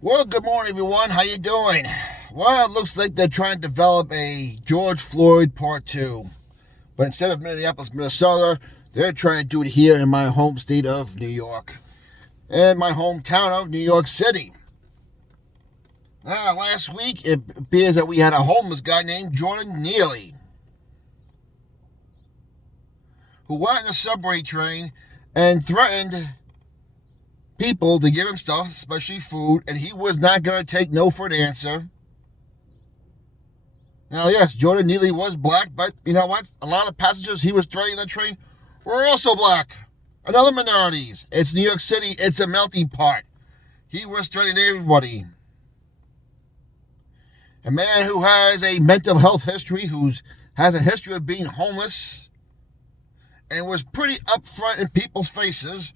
Well, good morning, everyone. How you doing? Well, it looks like they're trying to develop a George Floyd Part 2. But instead of Minneapolis, Minnesota, they're trying to do it here in my home state of New York. And my hometown of New York City. Now, last week, it appears that we had a homeless guy named Jordan Neely, who went on the subway train and threatened people to give him stuff, especially food, and he was not going to take no for an answer. Now, yes, Jordan Neely was black, but you know what? A lot of passengers he was threatening the train were also black. And other minorities. It's New York City. It's a melting pot. He was threatening everybody. A man who has a mental health history, who has a history of being homeless, and was pretty upfront in people's faces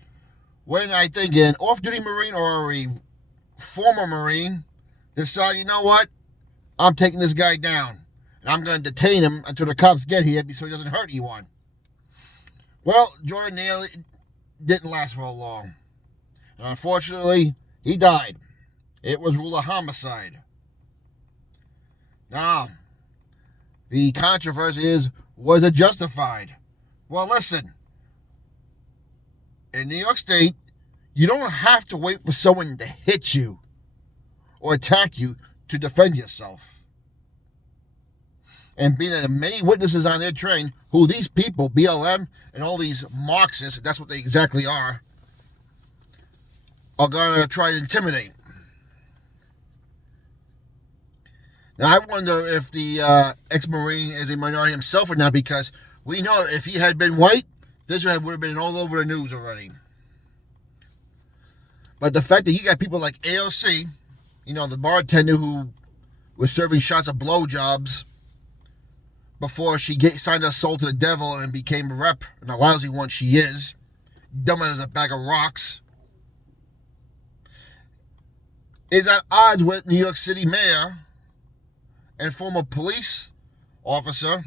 when I think an off-duty Marine or a former Marine decided, you know what? I'm taking this guy down. And I'm going to detain him until the cops get here so he doesn't hurt anyone. Well, Jordan Neely didn't last for long. And unfortunately, he died. It was ruled a homicide. Now, the controversy is, was it justified? Well, listen. In New York State, you don't have to wait for someone to hit you or attack you to defend yourself. And being that many witnesses on their train, who these people, BLM, and all these Marxists, that's what they exactly are going to try to intimidate. Now, I wonder if the ex-Marine is a minority himself or not, because we know if he had been white, this would have been all over the news already. But the fact that you got people like AOC, you know, the bartender who was serving shots of blowjobs before she signed her soul to the devil and became a rep, and a lousy one she is, dumb as a bag of rocks, is at odds with New York City Mayor and former police officer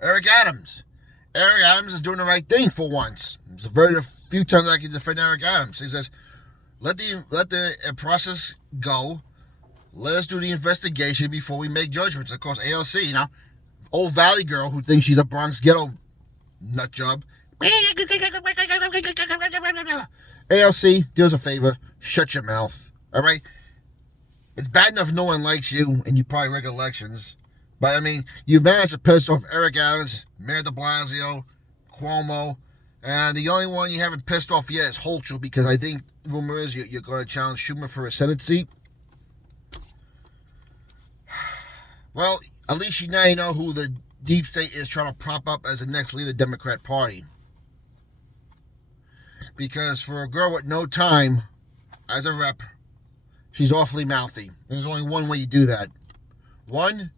Eric Adams. Eric Adams is doing the right thing for once. It's a very few times I can defend Eric Adams. He says, let the process go. Let us do the investigation before we make judgments. Of course, AOC, you know, old Valley girl who thinks she's a Bronx ghetto nut job. AOC, do us a favor, shut your mouth. All right? It's bad enough no one likes you and you probably rig elections. But, I mean, you've managed to piss off Eric Adams, Mayor de Blasio, Cuomo, and the only one you haven't pissed off yet is Holcher, because I think rumor is you're going to challenge Schumer for a Senate seat. Well, at least you now know who the deep state is trying to prop up as the next leader of the Democrat Party. Because for a girl with no time as a rep, she's awfully mouthy. And there's only one way you do that. One,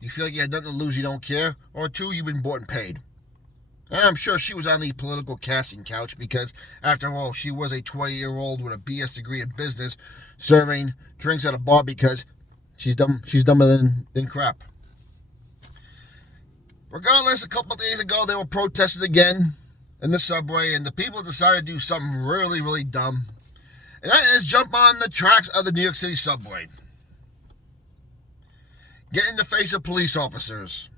you feel like you had nothing to lose, you don't care. Or two, you've been bought and paid. And I'm sure she was on the political casting couch because, after all, she was a 20-year-old with a BS degree in business serving drinks at a bar because she's dumber than crap. Regardless, a couple of days ago, they were protesting again in the subway, and the people decided to do something really, really dumb. And that is jump on the tracks of the New York City subway. Get in the face of police officers.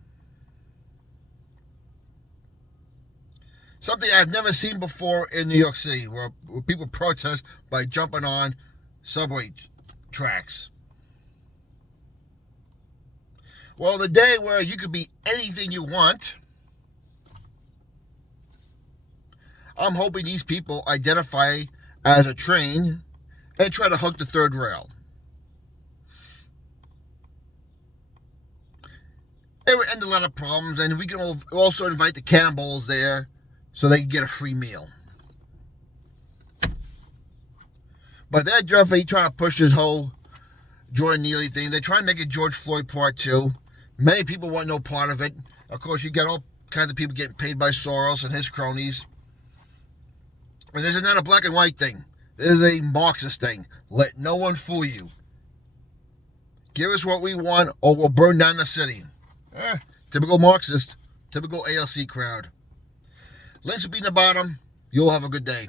Something I've never seen before in New York City, where people protest by jumping on subway tracks. Well, the day where you could be anything you want, I'm hoping these people identify as a train and try to hook the third rail. It would end a lot of problems, and we can also invite the cannonballs there so they can get a free meal. But they're definitely trying to push this whole Jordan Neely thing. They're trying to make it George Floyd Part 2. Many people want no part of it. Of course, you got all kinds of people getting paid by Soros and his cronies. And this is not a black and white thing. This is a Marxist thing. Let no one fool you. Give us what we want or we'll burn down the city. Typical Marxist. Typical ALC crowd. Links will be in the bottom. You'll have a good day.